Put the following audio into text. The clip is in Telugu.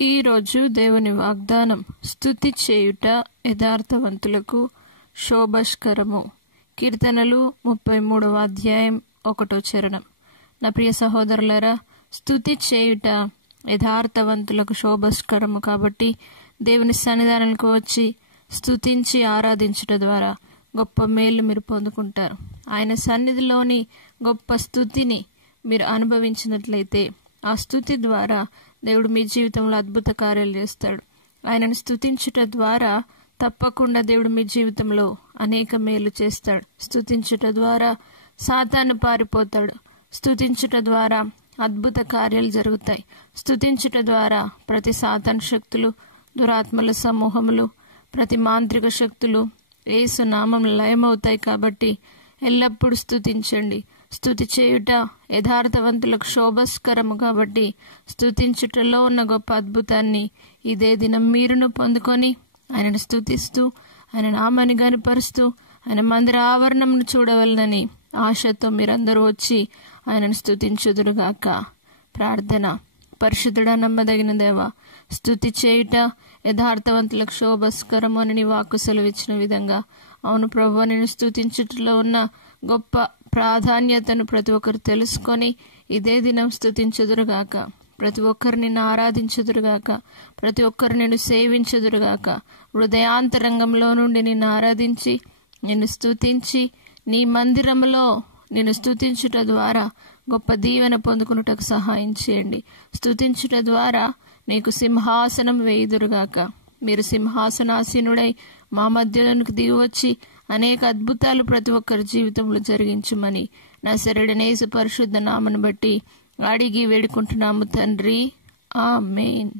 ఈరోజు దేవుని వాగ్దానం, స్తుతి చేయుట యథార్థవంతులకు శోభస్కరము. కీర్తనలు 33వ అధ్యాయం 1వ చరణం. నా ప్రియ సహోదరులారా, స్తుతి చేయుట యథార్థవంతులకు శోభస్కరము. కాబట్టి దేవుని సన్నిధానానికి వచ్చి స్తుతించి ఆరాధించుట ద్వారా గొప్ప మేలు మీరు పొందుకుంటారు. ఆయన సన్నిధిలోని గొప్ప స్తుతిని మీరు అనుభవించినట్లయితే ఆ స్తుతి ద్వారా దేవుడు మీ జీవితంలో అద్భుత కార్యాలు చేస్తాడు. ఆయనను స్తుతించుట ద్వారా తప్పకుండా దేవుడు మీ జీవితంలో అనేక మేలు చేస్తాడు. స్తుతించుట ద్వారా సాతాను పారిపోతాడు. స్తుతించుట ద్వారా అద్భుత కార్యాలు జరుగుతాయి. స్తుతించుట ద్వారా ప్రతి సాతాను శక్తులు, దురాత్మల సమూహములు, ప్రతి మాంత్రిక శక్తులు యేసు నామం లయమవుతాయి. కాబట్టి ఎల్లప్పుడూ స్తుతించండి. స్తుతి చేయుట యథార్థవంతులకు శోభస్కరము. కాబట్టి స్తుతించుటలో ఉన్న గొప్ప అద్భుతాన్ని ఇదే దినం మీరును పొందుకొని ఆయనను స్తుతిస్తూ, ఆయన నామాన్ని గనుపరుస్తూ, ఆయన మందిర ఆవరణమును చూడవలనని ఆశతో మీరందరూ వచ్చి ఆయనను స్తుతించుదురుగాక. ప్రార్థన. పరిశుద్ధుడా, నమ్మదగిన దేవా, స్తుతి చేయుట యథార్థవంతులకు శోభస్కరము అని నీ వాక్కు సెలవిచ్చిన విధంగా, అవును ప్రభువా, నేను స్తుతించుటలో ఉన్న గొప్ప ప్రాధాన్యతను ప్రతి ఒక్కరు తెలుసుకొని ఇదే దినం స్తుతించుదురుగాక. ప్రతి ఒక్కరు నిన్ను ఆరాధించుదురుగాక. ప్రతి ఒక్కరు నిన్ను సేవించుదురుగాక. హృదయాంతరంగంలో నుండి నిన్ను ఆరాధించి, నిన్ను స్తుతించి, నీ మందిరములో నిన్ను స్తుతించుట ద్వారా గొప్ప దీవెన పొందుకున్నటకు సహాయం చేయండి. స్తుతించుట ద్వారా నీకు సింహాసనం వేయుదురుగాక. మీరు సింహాసనాసీనుడై మా మధ్యలోనికి దిగివచ్చి అనేక అద్భుతాలు ప్రతి ఒక్కరి జీవితంలో జరిగించుమని నజరేయుడైన యేసు పరిశుద్ధ నామమును బట్టి అడిగి వేడుకుంటున్నాము తండ్రి. ఆమేన్.